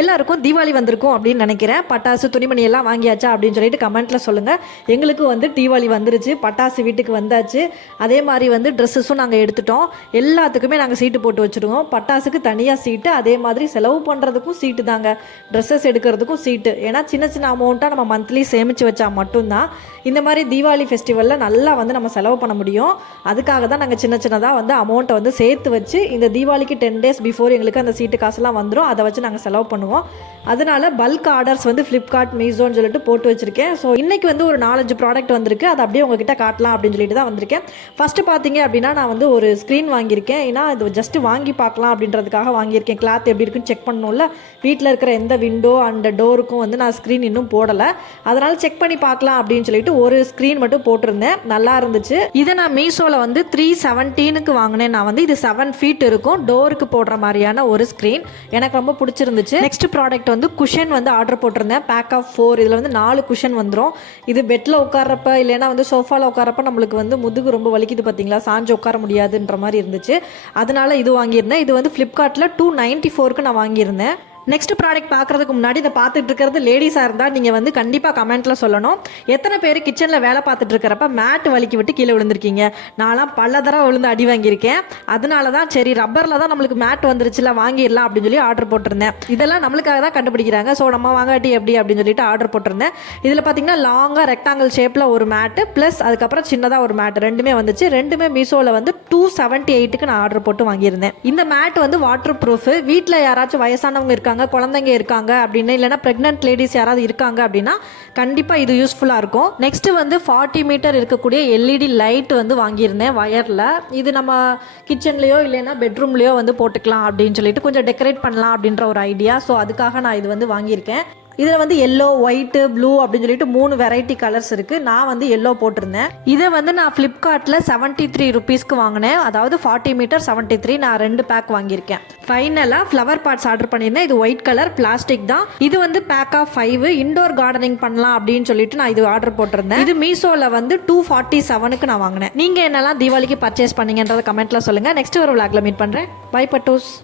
எல்லாருக்கும் தீபாவளி வந்திருக்கும் அப்படின்னு நினைக்கிறேன். பட்டாசு துணிமணி எல்லாம் வாங்கியாச்சா அப்படின்னு சொல்லிட்டு கமெண்ட்டில் சொல்லுங்கள். எங்களுக்கு வந்து தீபாவளி வந்துருச்சு, பட்டாசு வீட்டுக்கு வந்தாச்சு. அதே மாதிரி வந்து ட்ரெஸ்ஸஸும் நாங்கள் எடுத்துட்டோம். எல்லாத்துக்குமே நாங்கள் சீட்டு போட்டு வச்சுருவோம். பட்டாசுக்கு தனியாக சீட்டு, அதே மாதிரி செலவு பண்ணுறதுக்கும் சீட்டு தாங்க, ட்ரெஸ்ஸஸ் எடுக்கிறதுக்கும் சீட்டு. ஏன்னா சின்ன சின்ன அமௌண்ட்டாக நம்ம மந்த்லி சேமித்து வச்சா மட்டும்தான் இந்த மாதிரி தீபாவளி ஃபெஸ்டிவலில் நல்லா வந்து நம்ம செலவு பண்ண முடியும். அதுக்காக தான் நாங்கள் சின்ன சின்னதாக வந்து அமௌண்ட்டை வந்து சேர்த்து வச்சு இந்த தீபாவளிக்கு 10 days பிஃபோர் எங்களுக்கு அந்த சீட்டு காசுலாம் வந்துடும். அதை வச்சு நாங்கள் செலவு பண்ணுவோம். அதனால பல்க் ஆர்டர்ஸ் வந்து ஃப்ளிப்கார்ட், மீஷோன்னு சொல்லிட்டு போட்டு வச்சுருக்கேன். ஸோ இன்றைக்கி வந்து ஒரு 4-5 ப்ராடக்ட் வந்திருக்கு. அதை அப்படியே உங்ககிட்ட காட்டலாம் அப்படின்னு சொல்லிட்டு தான் வந்திருக்கேன். ஃபஸ்ட்டு பார்த்தீங்க அப்படின்னா நான் வந்து ஒரு ஸ்க்ரீன் வாங்கியிருக்கேன். ஏன்னா இது ஜஸ்ட்டு வாங்கி பார்க்கலாம் அப்படின்றதுக்காக வாங்கியிருக்கேன். கிளாத் எப்படி இருக்குன்னு செக் பண்ணணும்ல. வீட்டில் இருக்கிற எந்த விண்டோ அண்ட் டோருக்கும் வந்து நான் ஸ்க்ரீன் இன்னும் போடலை. அதனால் செக் பண்ணி பார்க்கலாம் அப்படின்னு சொல்லிட்டு ஒரு ஸ்க்ரீன் மட்டும் போட்டிருந்தேன். நல்லா இருந்துச்சு. இதை நான் மீஷோவில் வந்து 317க்கு வாங்கினேன். நான் வந்து இது 7 feet இருக்கும், டோருக்கு போடுற மாதிரியான ஒரு ஸ்க்ரீன். எனக்கு ரொம்ப பிடிச்சிருந்துச்சு. நெக்ஸ்ட் ப்ராடக்ட் வந்து குஷன் வந்து ஆர்டர் போட்டிருந்தேன். Pack of 4. இதில் வந்து 4 குஷன் வந்துடும். இது பெட்டில் உட்காரப்ப இல்லைன்னா வந்து சோஃபாவில் உட்காரப்ப நம்மளுக்கு வந்து முதுகு ரொம்ப வலிக்குது பார்த்தீங்களா, சாஞ்சு உட்கார முடியாதுன்ற மாதிரி இருந்துச்சு. அதனால இது வாங்கியிருந்தேன். இது வந்து ஃப்ளிப்கார்ட்டில் 294க்கு நான் வாங்கியிருந்தேன். நெக்ஸ்ட் ப்ராடக்ட் பார்க்குறதுக்கு முன்னாடி இதை பார்த்துட்டு இருக்கிறது லேடிஸாக இருந்தால் நீங்கள் வந்து கண்டிப்பாக கமெண்ட்டில் சொல்லணும். எத்தனை பேர் கிச்சனில் வேலை பார்த்துட்டு இருக்கிறப்ப மேட் வலிக்கி விட்டு கீழே விழுந்திருக்கீங்க? நான்லாம் பல தடவை விழுந்து அடி வாங்கியிருக்கேன். அதனால தான் சரி ரப்பரில் தான் நம்மளுக்கு மேட் வந்துருச்சுல, வாங்கிடலாம் அப்படின்னு சொல்லி ஆர்டர் போட்டிருந்தேன். இதெல்லாம் நம்மளுக்காக தான் கண்டுபிடிக்கிறாங்க. ஸோ நம்ம வாங்காட்டி எப்படி அப்படின்னு சொல்லிட்டு ஆர்டர் போட்டிருந்தேன். இதில் பார்த்தீங்கன்னா லாங்காக ரெக்டாங்கிள் ஷேப்பில் ஒரு மேட்டு ப்ளஸ் அதுக்கப்புறம் சின்னதாக ஒரு மேட் ரெண்டுமே வந்துச்சு. ரெண்டுமே மீஷோவில் வந்து 278க்கு நான் ஆர்டர் போட்டு வாங்கியிருந்தேன். இந்த மேட் வந்து வாட்டர் ப்ரூஃப். வீட்டில் யாராச்சும் வயசானவங்க இருக்காங்க, குழந்தைங்க இருக்காங்க அப்படின்னு, இல்லைன்னா பிரெக்னென்ட் லேடிஸ் யாராவது இருக்காங்க அப்படின்னா கண்டிப்பாக இது யூஸ்ஃபுல்லாக இருக்கும். நெக்ஸ்ட் வந்து 40 மீட்டர் இருக்கக்கூடிய எல்இடி லைட் வந்து வாங்கியிருந்தேன் வயரில். இது நம்ம கிச்சன்லேயோ இல்லைன்னா பெட்ரூம்லேயோ வந்து போட்டுக்கலாம் அப்படின்னு சொல்லிட்டு கொஞ்சம் டெக்கரேட் பண்ணலாம் அப்படின்ற ஒரு ஐடியா. ஸோ அதுக்காக நான் இது வந்து வாங்கியிருக்கேன். இதில் வந்து எல்லோ, ஒயிட்டு, ப்ளூ அப்படின்னு சொல்லிட்டு 3 வெரைட்டி கலர்ஸ் இருக்குது. நான் வந்து எல்லோ போட்டிருந்தேன். இதை வந்து நான் ஃப்ளிப்கார்ட்டில் 73 rupeesக்கு வாங்கினேன். அதாவது 40 மீட்டர் 73. நான் 2 பேக் வாங்கியிருக்கேன். ஃபைனலாக ஃப்ளவர் பாட்ஸ் ஆர்டர் பண்ணியிருந்தேன். இது ஒயிட் கலர் பிளாஸ்டிக் தான். இது வந்து பேக் ஆஃப் 5 இண்டோர் கார்டனிங் பண்ணலாம் அப்படின்னு சொல்லிட்டு நான் இது ஆர்டர் போட்டிருந்தேன். இது மீஷோவில் வந்து 247க்கு நான் வாங்கினேன். நீங்கள் என்னெல்லாம் தீபாவளிக்கு பர்ச்சேஸ் பண்ணீங்கன்றத கமெண்ட்டில் சொல்லுங்கள். நெக்ஸ்ட் ஒரு விளாக்ல மீட் பண்ணுறேன். பை பட்டூஸ்.